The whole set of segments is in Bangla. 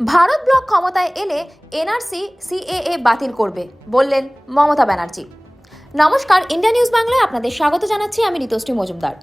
ভারত ব্লক ক্ষমতায় এলে এনআরসি, সিএএ বাতিল করবে, বললেন মমতা ব্যানার্জি। নমস্কার, ইন্ডিয়া নিউজ বাংলায় আপনাদের স্বাগত জানাচ্ছি, আমি ঋতুশ্রী মজুমদার।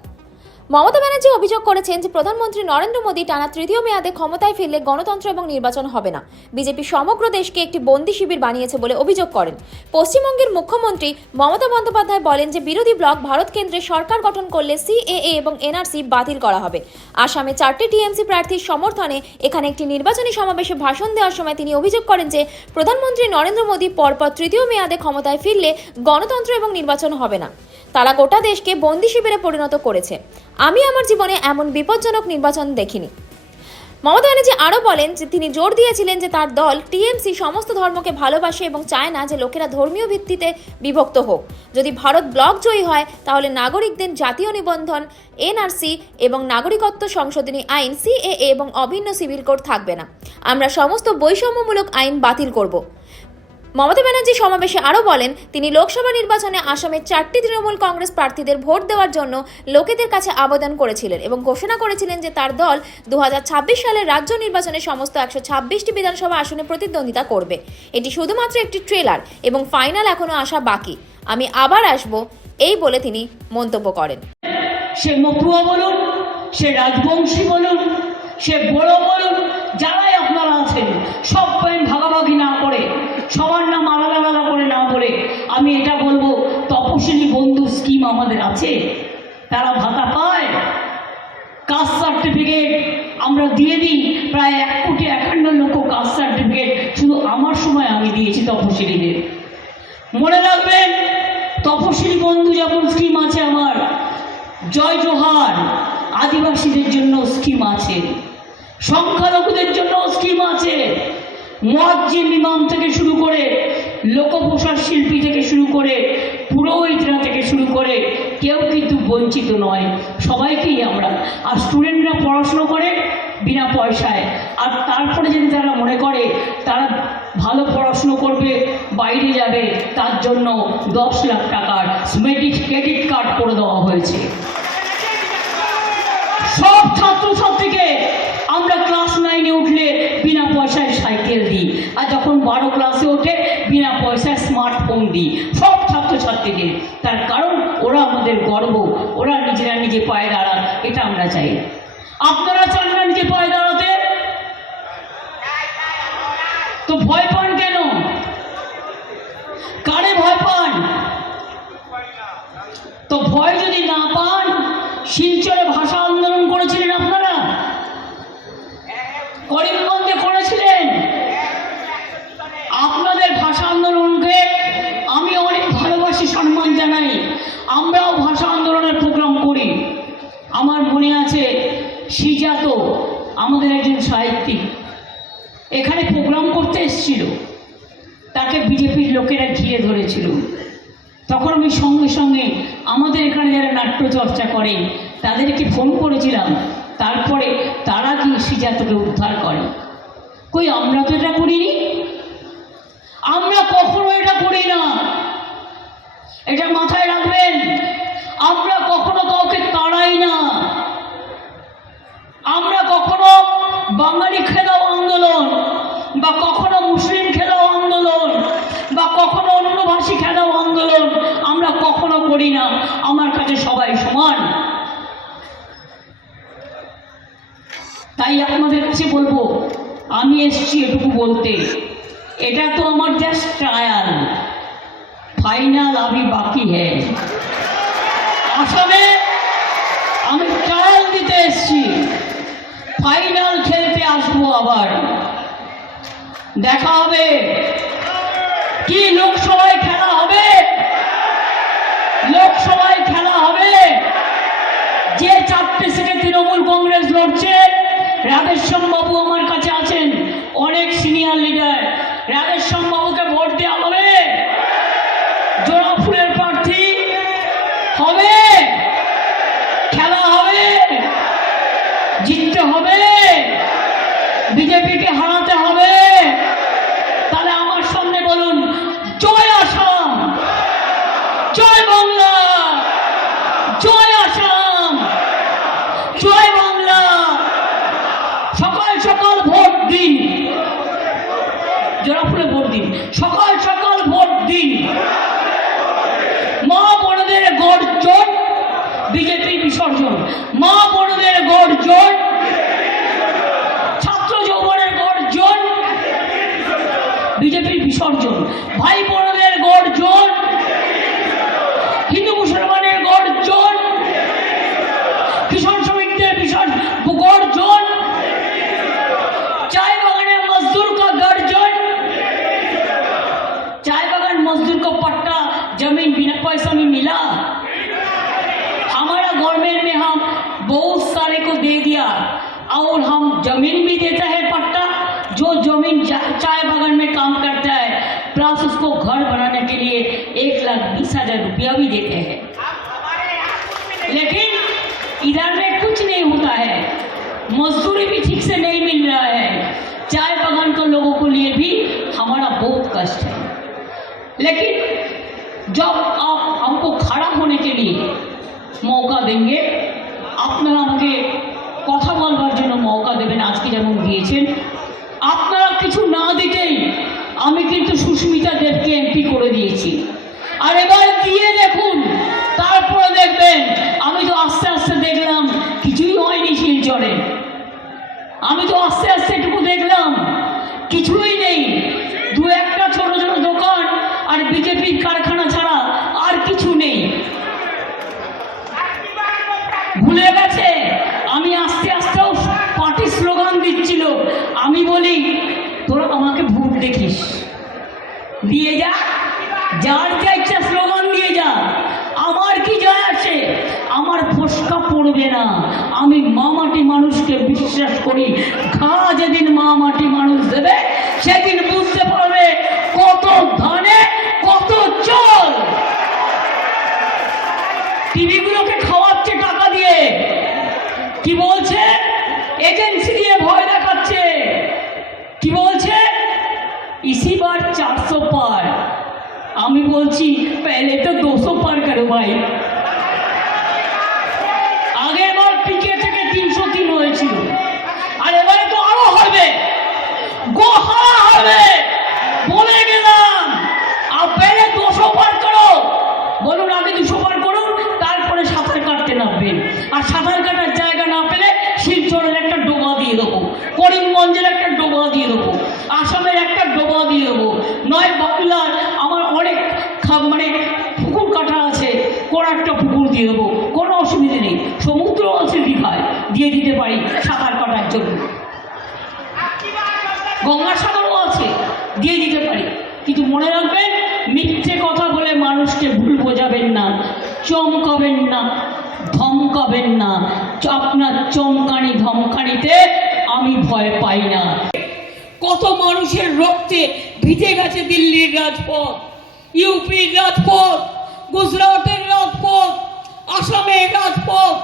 মমতা ব্যানার্জি অভিযোগ করেছেন যে প্রধানমন্ত্রী নরেন্দ্র মোদী টানা তৃতীয় মেয়াদে ক্ষমতায় ফিরলে গণতন্ত্র এবং নির্বাচন হবে না। বিজেপি সমগ্র দেশকে একটি বন্দি শিবির বানিয়েছে বলে অভিযোগ করেন। পশ্চিমবঙ্গের মুখ্যমন্ত্রী মমতা বন্দ্যোপাধ্যায় বলেন যে বিরোধী ব্লক ভারত কেন্দ্রে সরকার গঠন করলে সিএএ এবং এনআরসি বাতিল করা হবে। আসামে চারটি টিএমসি প্রার্থীর সমর্থনে এখানে একটি নির্বাচনী সমাবেশে ভাষণ দেওয়ার সময় তিনি অভিযোগ করেন যে প্রধানমন্ত্রী নরেন্দ্র মোদী পরপর তৃতীয় মেয়াদে ক্ষমতায় ফিরলে গণতন্ত্র এবং নির্বাচন হবে না। তারা গোটা দেশকে বন্দি শিবিরে পরিণত করেছে। আমি আমার জীবনে এমন বিপজ্জনক নির্বাচন দেখিনি। মমতা ব্যানার্জি আরও বলেন যে, তিনি জোর দিয়েছিলেন যে তার দল টিএমসি সমস্ত ধর্মকে ভালোবাসে এবং চায় না যে লোকেরা ধর্মীয় ভিত্তিতে বিভক্ত হোক। যদি ভারত ব্লক জয়ী হয়, তাহলে নাগরিকদের জাতীয় নিবন্ধন, এনআরসি এবং নাগরিকত্ব সংশোধনী আইন, সিএএ এবং অভিন্ন সিভিল কোড থাকবে না। আমরা সমস্ত বৈষম্যমূলক আইন বাতিল করব। মমতা ব্যানার্জি সমাবেশে আরও বলেন, তিনি লোকসভা নির্বাচনে আসামের চারটি তৃণমূল কংগ্রেস প্রার্থীদের ভোট দেওয়ার জন্য লোকেদের কাছে আবেদন করেছিলেন এবং ঘোষণা করেছিলেন যে তার দল দু সালের রাজ্য নির্বাচনে সমস্ত একশো ছাব্বিশটি বিধানসভা আসনে প্রতিদ্বন্দ্বিতা করবে। এটি শুধুমাত্র একটি ট্রেলার এবং ফাইনাল এখনও আসা বাকি। আমি আবার আসব, এই বলে তিনি মন্তব্য করেন। সে মতুয়া বলুন, সে রাজবংশী বলুন, সে বড় বলুন, যারাই আপনারা আছেন, সব পয়েন্ট ভাগাভাগি না করে সবার নাম আলাদা আলাদা করে না বলে আমি এটা বলব তপশিলি বন্ধু স্কিম আমাদের আছে, তারা ভাতা পায়। কাস্ট সার্টিফিকেট আমরা দিয়ে দিই, প্রায় এক কোটি একান্ন লক্ষ কাস্ট সার্টিফিকেট শুধু আমার সময় আমি দিয়েছি তপশিলীদের মনে রাখবেন তপশিলি বন্ধু যখন স্কিম আছে আমার, জয় জোহার আদিবাসীদের জন্য স্কিম আছে, সংখ্যালঘুদের জন্য স্কিম আছে। মহাজ্জিম ইমাম থেকে শুরু করে লোকপ্রসার শিল্পী থেকে শুরু করে পুরোহিতরা থেকে শুরু করে কেউ কিন্তু বঞ্চিত নয়। সবাইকেই আমরা। আর স্টুডেন্টরা পড়াশুনো করে বিনা পয়সায়। আর তারপরে যদি তারা মনে করে তারা ভালো পড়াশুনো করবে, বাইরে যাবে, তার জন্য দশ লাখ টাকার ক্রেডিট কার্ড করে দেওয়া হয়েছে। সব ছাত্রছাত্রীকে আমরা ক্লাস নাইনে উঠলে বিনা পয়সায় সাইকেল দিই আর যখন বারো ক্লাসে ওঠে বিনা পয়সায় স্মার্টফোন দিই সব ছাত্রছাত্রীদের তার কারণ, ওরা আমাদের গর্ব, ওরা নিজেরা নিজে পায়ে দাঁড়ান, এটা আমরা চাই। আপনারা চান না নিজে পায়ে দাঁড়াতে? তো ভয় পান কেন? কারে ভয় পান? তো ভয় যদি না পান, শিলচরে ভাষা আন্দোলন করেছিলেন আপনারা করিমগঞ্জে করেছিলেন আপনাদের ভাষা আন্দোলনকে আমি অনেক ভালোবাসি সম্মান জানাই আমরাও ভাষা আন্দোলনের প্রোগ্রাম করি আমার মনে আছে সিজাত আমাদের একজন সাহিত্যিক এখানে প্রোগ্রাম করতে এসেছিল তাকে বিজেপির লোকেরা ঘিরে ধরেছিল। তখন আমি সঙ্গে সঙ্গে আমাদের এখানে যারা নাট্য চর্চা করে, তাদেরকে ফোন করেছিলাম। তারপরে তারা কি সিজাতকে উদ্ধার করে? কই, আমরা তো এটা করিনি। আমরা কখনো এটা করি না। এটা মাথায় রাখবেন আমরা কখনো কাউকে তাড়াই না আমরা কখনো বাঙালি খেদাও আন্দোলন বা কখনো মুসলিম খেদাও আন্দোলন বা কখনো অন্য ভাষী খেদাও আন্দোলন আমরা কখনো করি না আমার কাছে সবাই সমান তাই আপনাদের কাছে বলব, আমি এসছি এটুকু বলতে, এটা তো আমার জাস্ট ট্রায়াল ফাইনাল আমি বাকি হ্যাঁ। আসামে আমি ট্রায়াল দিতে এসছি। ফাইনাল খেলতে আসব আবার। দেখা হবে। কি লোকসভায় খেলা হবে? লোকসভায় খেলা হবে? যে চারটে সিটে তৃণমূল কংগ্রেস লড়ছে রাধেশ্যাম বাবু আমার কাছে আছেন অনেক সিনিয়র লিডার রাধেশ্যাম বাবুকে ভোট দেওয়া হবে জোড়া ফুলের প্রার্থী হবে খেলা হবে জিততে হবে বিজেপিকে হারাতে হবে তাহলে আমার সামনে বলুন জয় আসাম জয় বাংলা জয় আসাম জয় বাংলা সকাল সকাল ভোট দিন জোড়া ফুলে ভোট দিন সকাল সকাল ভোট দিন মা বোনদের গর্জন বিজেপি বিসর্জন মা বোনদের গর্জন। ছাত্র যৌবনের গর্জন। বিজেপির বিসর্জন। ভাই বোনদের গর্জন। হিন্দু মুসলমানের গর্জন। কিষণ শ্রমিকদের ভীষণ গর্জন। চায় বাগানের মজদুর কা গর্জন। চায় বাগান মজদুর কো পট্টা জমিন বিনা পয়সা মে মিলা। को दे दिया। और हम ज़मीन भी देता है पट्टा जो ज़मीन चाय बागान में काम करता है, प्लस उसको घर बनाने के लिए एक लाख बीस हज़ार रुपया भी देते हैं। लेकिन इधर में कुछ नहीं होता है। मजदूरी भी ठीक से नहीं मिल रहा है। चाय बागान के लोगों के लिए भी हमारा बहुत कष्ट है। लेकिन जब आप हमको खड़ा होने के लिए मौका देंगे আপনারা আমাকে কথা বলবার জন্য মৌকা দেবেন, আজকে যেমন দিয়েছেন আপনারা কিছু না দিতেই আমি কিন্তু সুস্মিতা দেবকে এমপি করে দিয়েছি। আর এবার দিয়ে দেখুন, তারপরে দেখবেন, আমি তো আস্তে আস্তে দেখলাম, কিছুই হয়নি শিলচরে। আমি তো আস্তে আস্তে এটুকু দেখলাম, কিছুই নেই দু একটা ছোট ছোট দোকান আর বিজেপির কারখানা ছাড়া আর কিছু নেই ভুলে গেছে আমি আস্তে আস্তেও পার্টি স্লোগান দিচ্ছিল আমি বলি তোরা আমাকে ভোট দেখিস দিয়ে যা। যার যা ইচ্ছা স্লোগান দিয়ে যা। আমার কি যায় আছে আমার ফসকা পড়বে না। আমি মা মাটি মানুষকে বিশ্বাস করি। খা যেদিন মা মাটি মানুষ দেবে। আমি বলছি, পেলে তো দুশো পার করো ভাই। আগের পিকে থেকে তিনশো তিন হয়েছিল, আর এবারে তো আরও হবে। গোহা হবে! দিয়ে দিতে পারি সাঁতার কাটার জন্য। গঙ্গাসাগরও আছে, দিয়ে দিতে পারি। কিন্তু মনে রাখবেন, মিথ্যে কথা বলে মানুষকে ভুল বোঝাবেন না, চমকাবেন না, ধমকাবেন না। আপনার চমকানি ধমকানিতে আমি ভয় পাই না। কত মানুষের রক্তে ভিজে গেছে দিল্লির রাজপথ, ইউপির রাজপথ, গুজরাটের রাজপথ, আসামের রাজপথ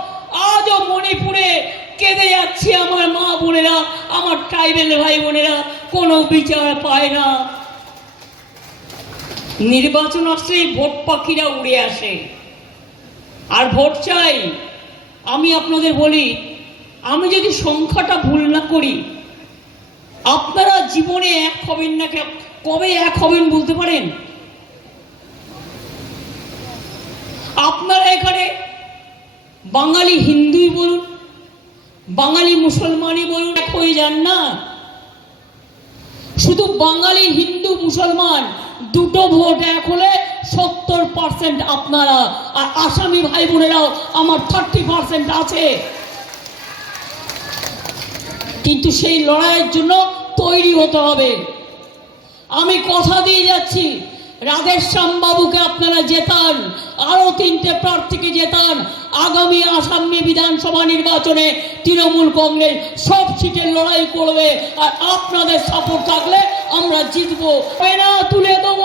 আজও মণিপুরে কেঁদে যাচ্ছে আমার মা বোনেরা, আমার ট্রাইবেল ভাই বোনেরা, কোনো বিচার পায় না। নির্বাচন আসলেই ভোট পাখিরা উড়ে আসে। আর ভোট চাই, আমি আপনাদের বলি, আমি যদি সংখ্যাটা ভুল না করি, আপনারা জীবনে এক হবেন না কবে এক হবেন বলতে পারেন? আপনারা এখানে বাঙালি হিন্দুই বলুন, বাঙালি মুসলমানই বলুন, এক হয়ে যান না। শুধু বাঙালি, হিন্দু, মুসলমান, দুটো ভোট এক হলে সত্তর পার্সেন্ট আপনারা, আর আসামি ভাই বোনেরাও আমার থার্টি পার্সেন্ট আছে। কিন্তু সেই লড়াইয়ের জন্য তৈরি হতে হবে। আমি কথা দিয়ে যাচ্ছি রাধেশ্যাম বাবুকে আপনারা জেতান, আরও তিনটে প্রার্থীকে জেতান আগামী আসামে বিধানসভা নির্বাচনে তৃণমূল কংগ্রেস সব সিটের লড়াই করবে আর আপনাদের সাপোর্ট থাকলে আমরা জিতবো। তুলে দেব।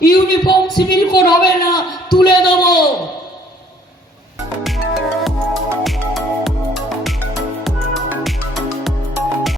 ইউনিফর্ম সিভিল কোড হবে না, তুলে দেবো।